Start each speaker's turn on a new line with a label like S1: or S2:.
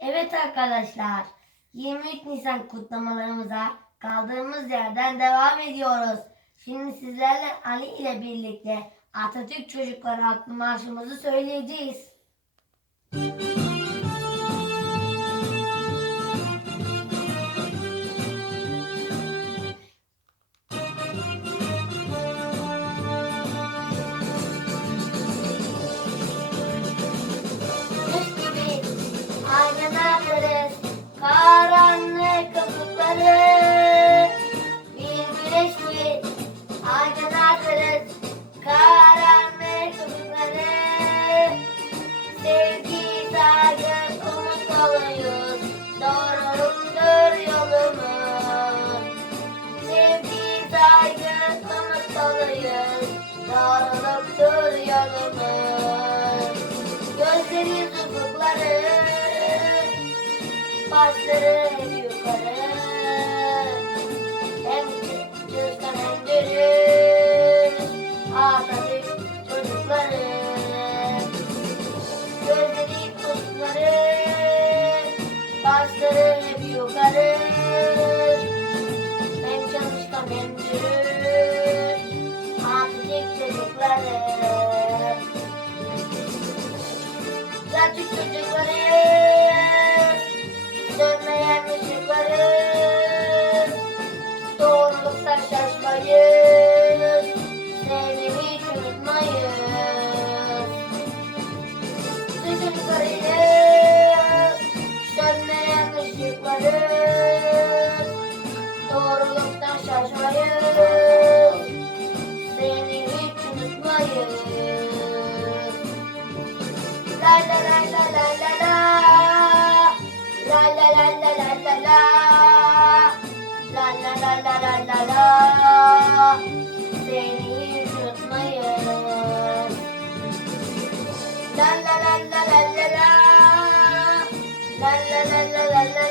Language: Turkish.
S1: Evet arkadaşlar, 23 Nisan kutlamalarımıza kaldığımız yerden devam ediyoruz. Şimdi sizlerle Ali ile birlikte Atatürk Çocukları adlı marşımızı söyleyeceğiz. Doğruluktur yolumuz. Sevgi, saygı, umut doluyuz, doğruluktur yolumuz. Gözleri ufukları, başları yukarı. Hem çalışkan hem dürüst, Atatürk çocukları. Çocukları. Gerçek çocukları, dönmeyen ışıkları, doğrulukta şaşmayız, seni hiç unutmayız. Çocuklarıyız, sönmeyen ışıkları, La la la la la